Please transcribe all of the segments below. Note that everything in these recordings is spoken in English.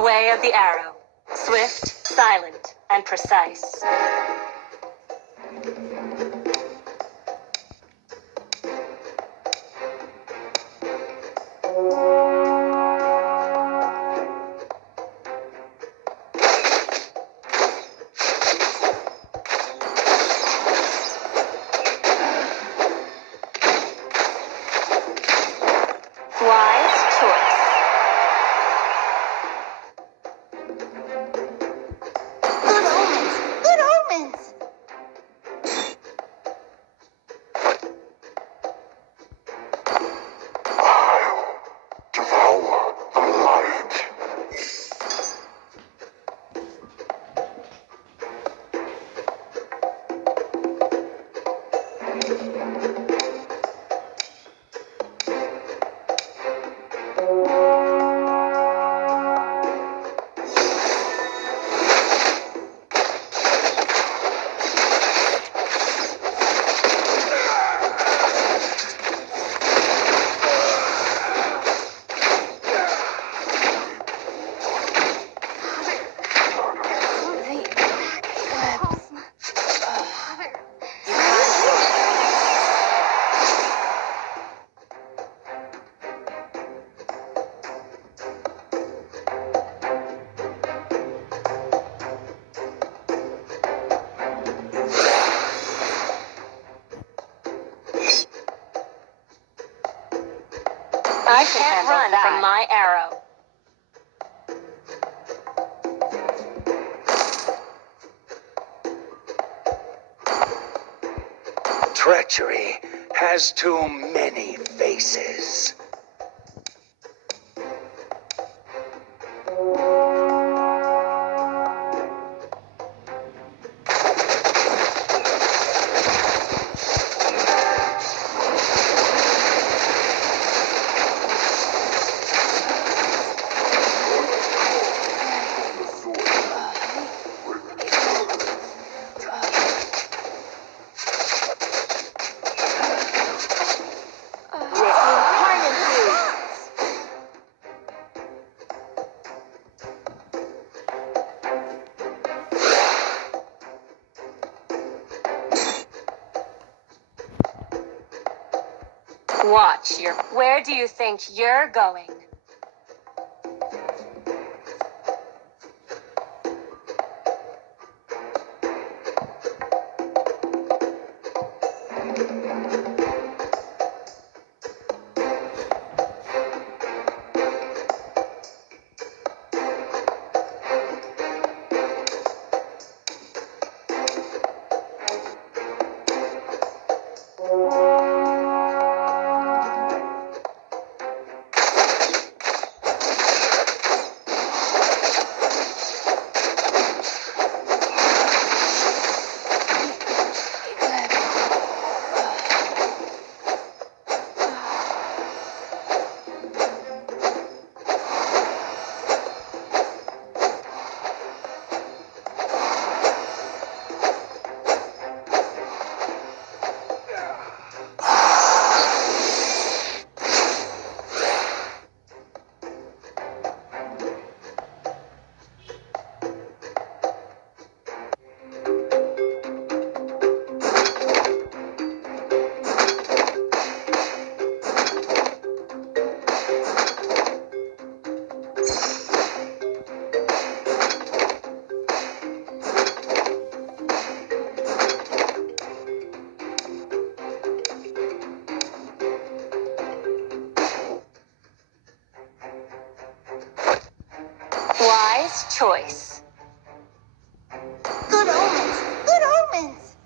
The way of the arrow. Swift, silent, and precise. Wise choice. Good omens! Good omens! Devour the light. I can't run from my arrow. Treachery has too many faces. Watch your... Where do you think you're going? Wise choice. Good omens! Good omens!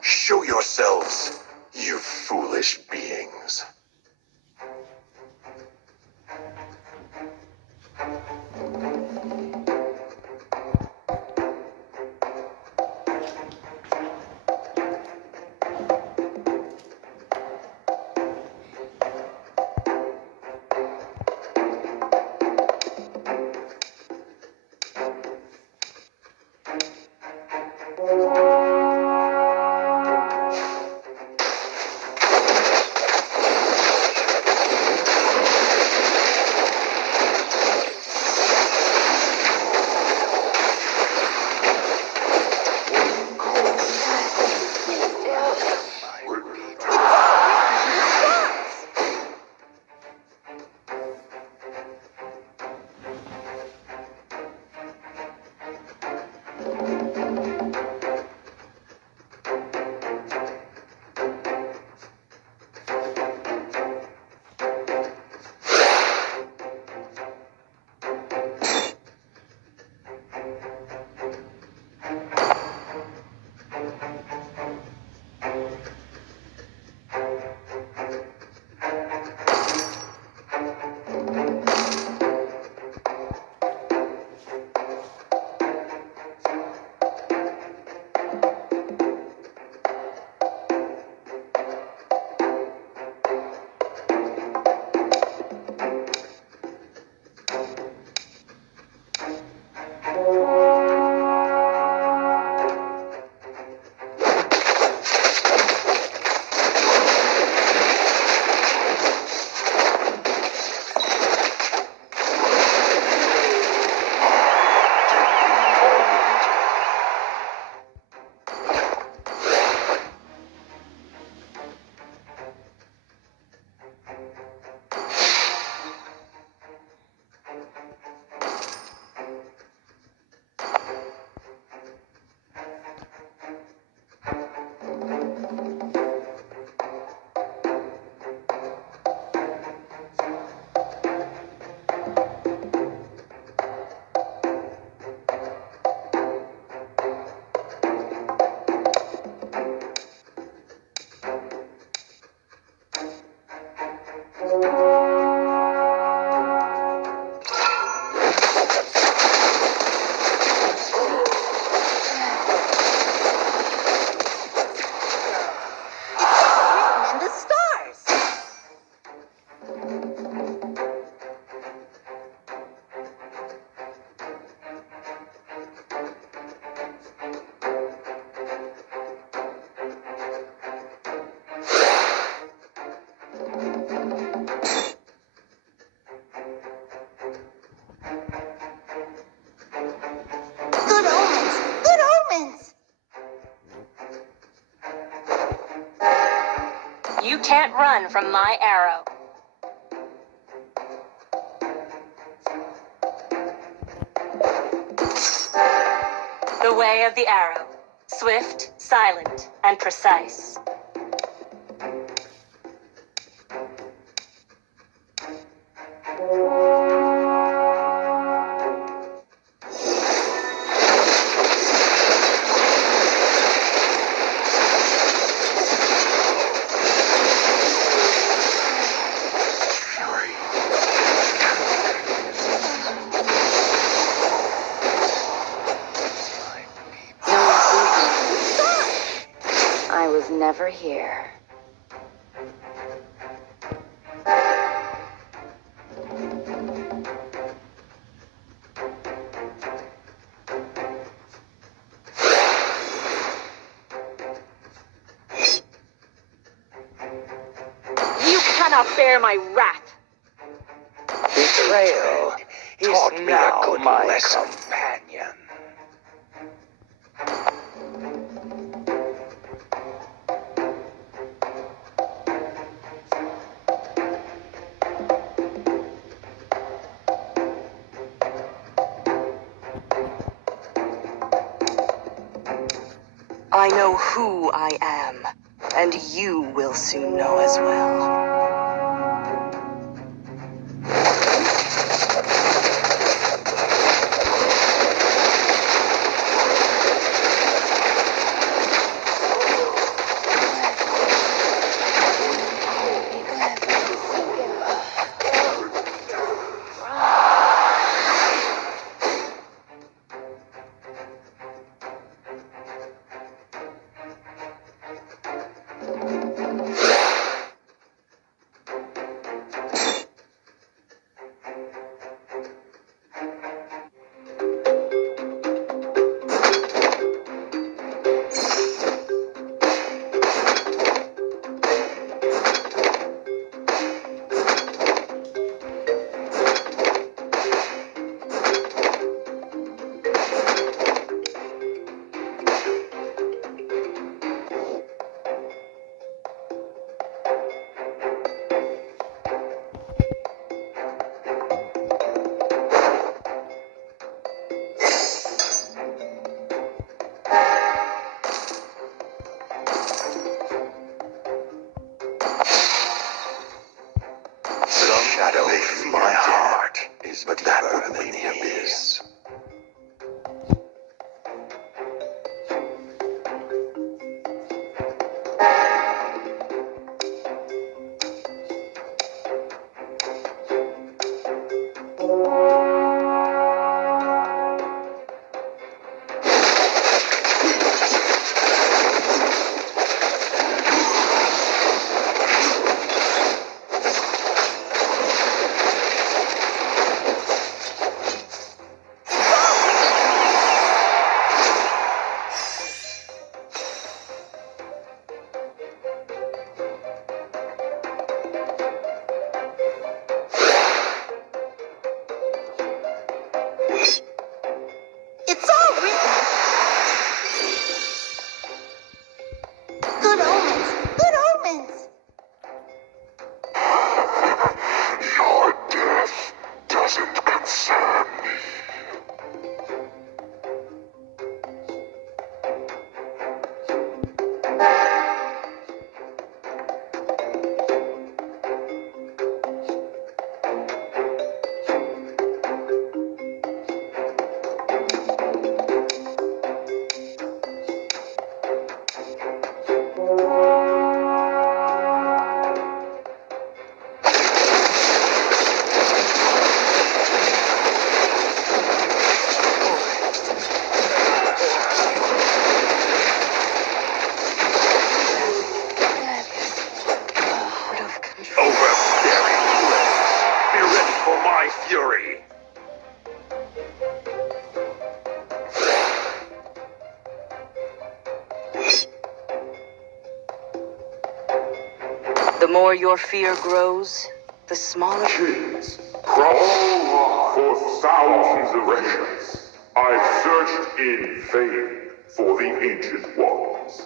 Show yourselves, you foolish beings. And the stars. Good omens. Good omens. You can't run from my arrow. The way of the arrow. Swift, silent, and precise. I was never here. You cannot bear my wrath. Betrayal is now my companion. I know who I am, and you will soon know as well. shadow in my heart is but that would mean the abyss. It's all written. Good omens. Good omens. Your death doesn't concern me. Out of control. Overbearing flesh. Be ready for my fury. The more your fear grows, the smaller. Kings, prophets, for thousands of years, I've searched in vain for the Ancient Ones.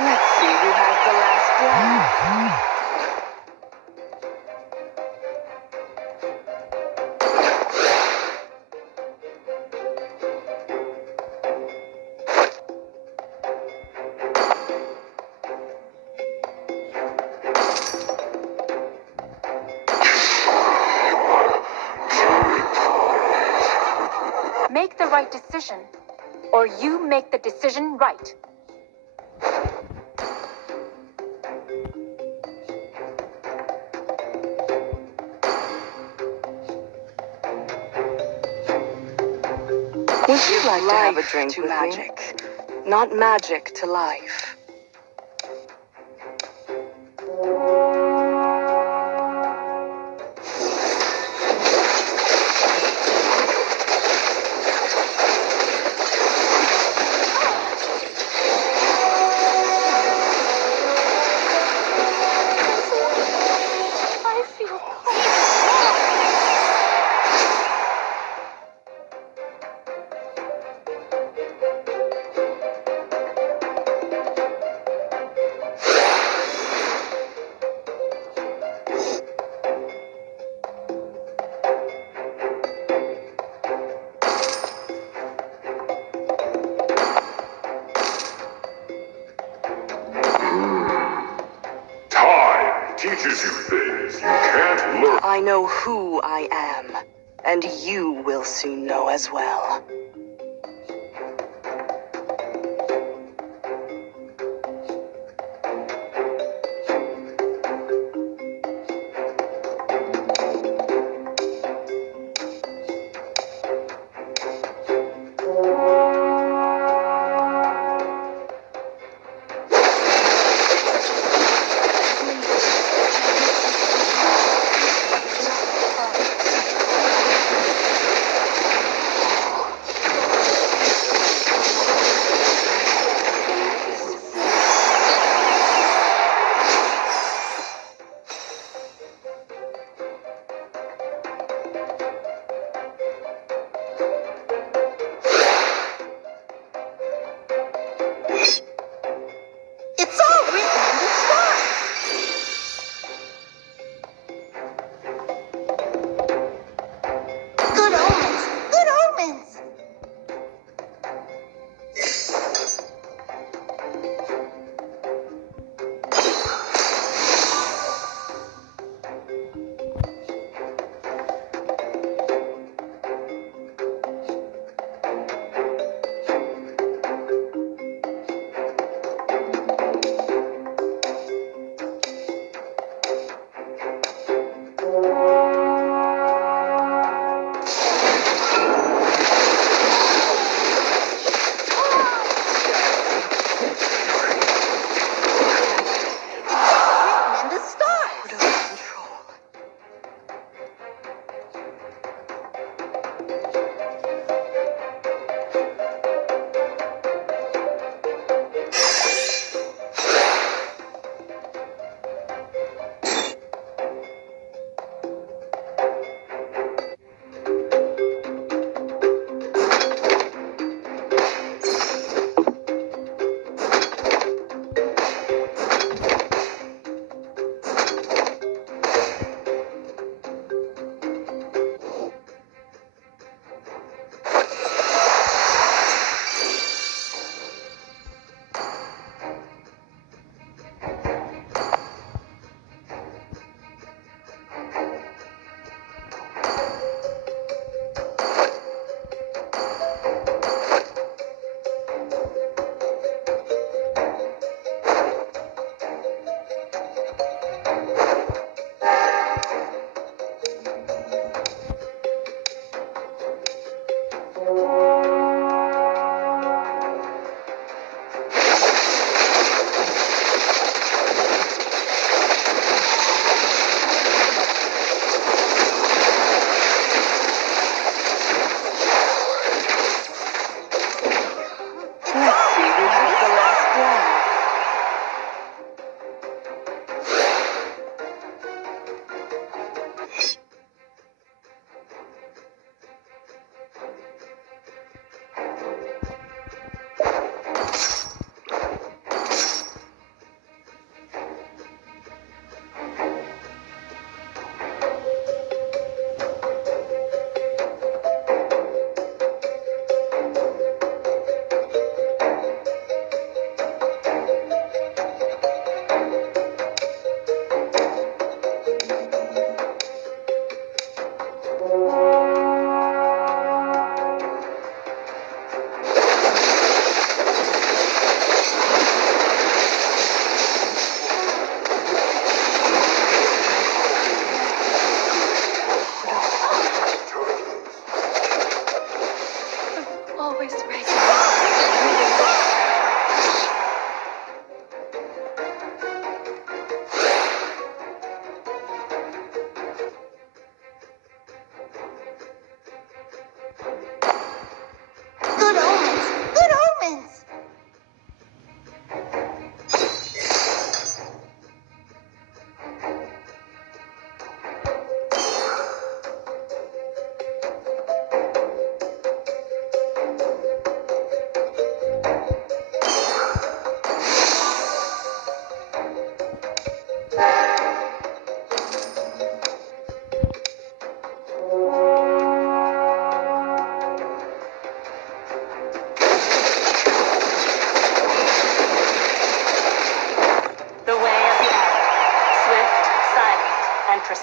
Let's see who has the last laugh. Make the right decision, or you make the decision right. Would you like to have a drink to magic, not magic to life? I feel Time teaches you things you can't learn. I know who I am, and you will soon know as well.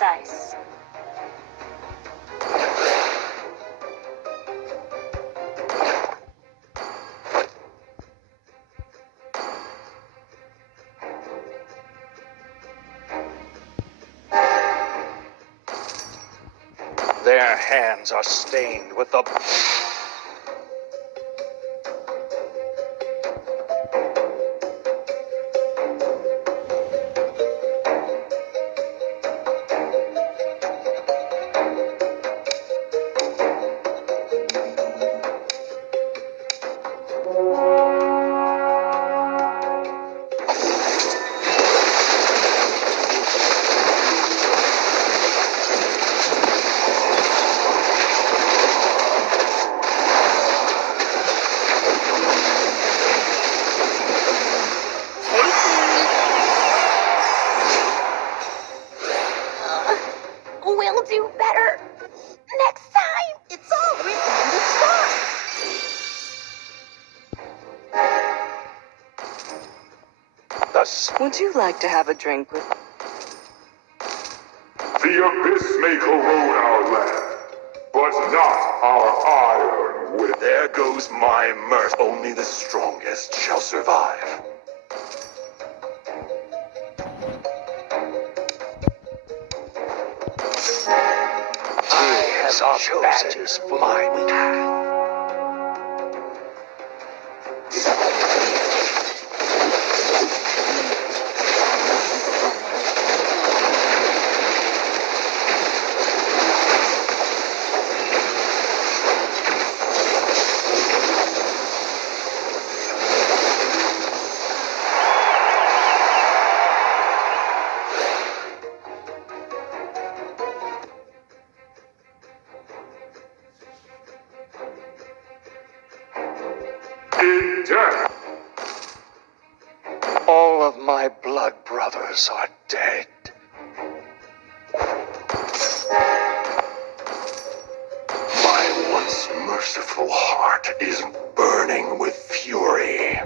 precise. Their hands are stained with the... We'll do better next time. It's all written in the stars. Thus, Would you like to have a drink with... The abyss may corrode our land, but not our iron will. There goes my mirth. Only the strongest shall survive. I have chosen my path. In death, All of my blood brothers are dead. My once merciful heart is burning with fury.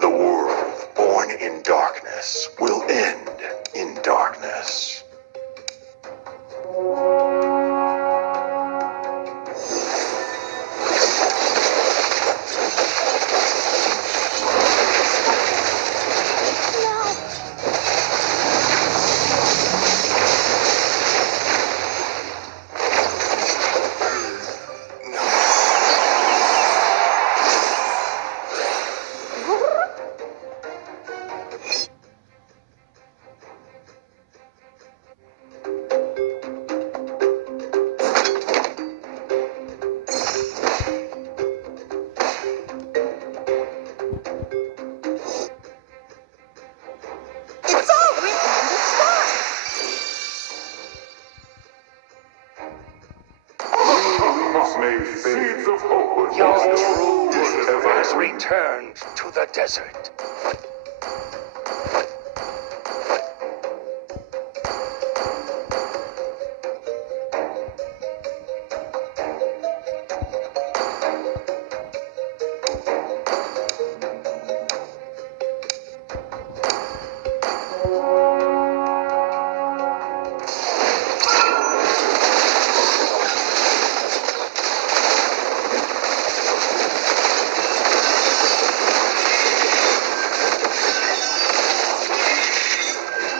The world born in darkness will end in darkness. It's all written in the stars. leaves may fade. Seeds of hope, but Your most true ever has returned to the desert.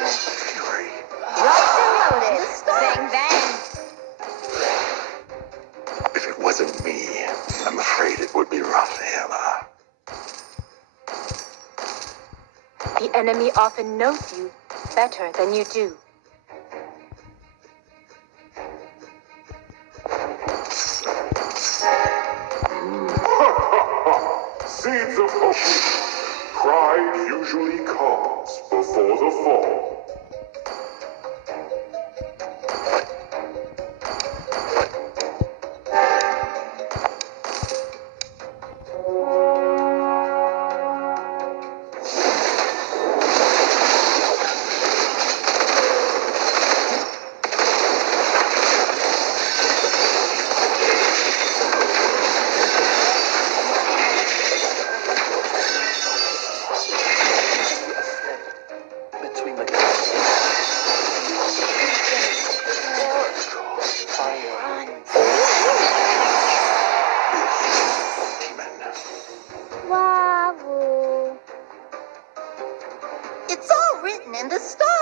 Fury. Rocked and loaded. Bang bang. If it wasn't me, I'm afraid it would be Raphaela. The enemy often knows you better than you do. Seeds of hope. Pride usually comes before the fall. between the... It's all written in the stars.